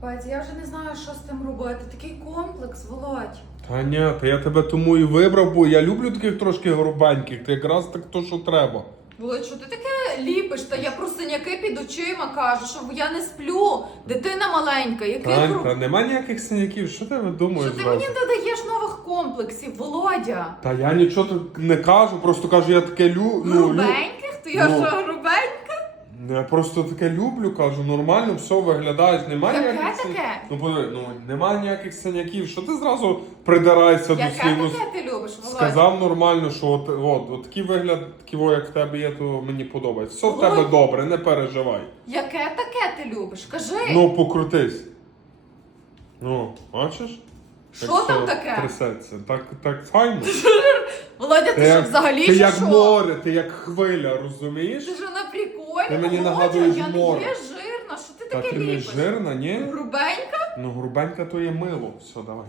Капець, я вже не знаю, що з цим робити. Такий комплекс, Володь. Та ні, та я тебе тому і вибрав, бо я люблю таких трошки грубеньких, ти якраз так то, що треба. Володь, що ти таке ліпиш? Та я про синяки під очима кажу, що я не сплю. Дитина маленька, який Тань, гру... та нема ніяких синяків, що ти Що думаєш ти зразу? мені додаєш нових комплексів, Володя? Та я нічого так не кажу, просто кажу, я таке лю... ну, лю... Грубеньких? То я Ну. що? Я просто таке люблю, кажу, нормально, все виглядаєш, немає Яке ніяких син- таке? Ну, подиви, ну немає ніяких синяків. Що ти зразу придираєшся до Яке слів? Ну, таке ти любиш, Володя? Сказав нормально, що от, от, от такий вигляд, такий, як в тебе є, то мені подобається. Все в Ой. тебе добре, не переживай. Яке таке ти любиш? Кажи. Ну, покрутись. Ну, бачиш? Що Як там все таке? Трясеться. Так, так файно. Володя, ти, що взагалі ти чи як що? море, ти як хвиля, розумієш? Ти на приколі, Ти мені нагадуєш я море. не є жирна, що ти Та таке ти не ліпиш? жирна, ні? Грубенька? Ну, грубенька то є мило. Все, давай.